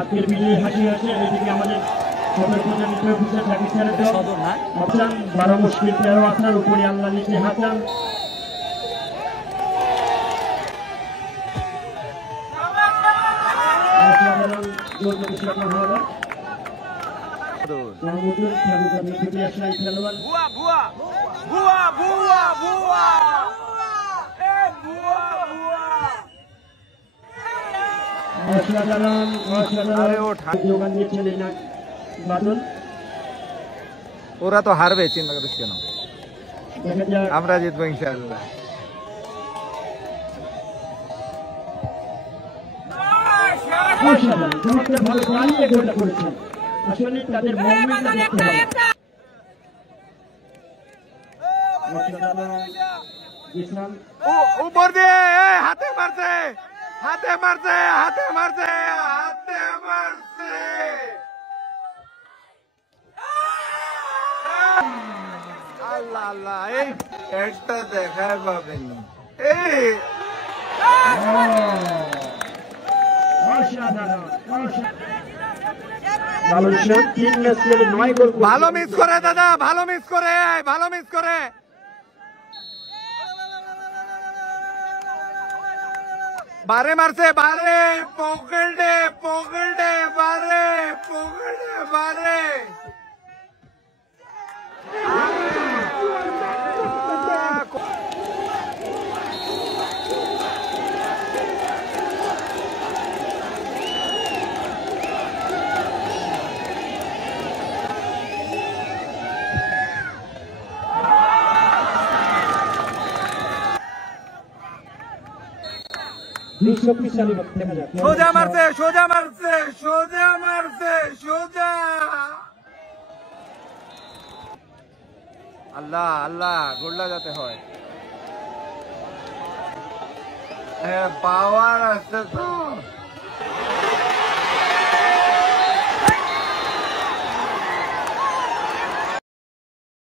আজকের বিজয়ী হাসি আছে এদিকে আমাদের বারো মুশকিল 13 আসার উপরে আল্লাহ নিচে হাসান ওরা তো হারবে, চিন্তা করিস কেন, আমরা জিতবো ইনশাআল্লাহ। উপর দিয়ে হাতে মারছে, হাতে মারছে, হাতে মারছে, হাতে মারছে। আল্লাহ আল্লাহ, এই একটা দেখায় পাবেন। ভালো মিস করে দাদা, ভালো মিস করে, ভালো মিস করে। বারে মারছে, বারে পকেটে, পকেটে বারে, পকেটে বারে। সোজা মারছে, সোজা মারছে, সোজা মারছে, সোজা। আল্লাহ আল্লাহ, গোল্লা যাতে হয়। হ্যাঁ, পাওয়ার আছে তো।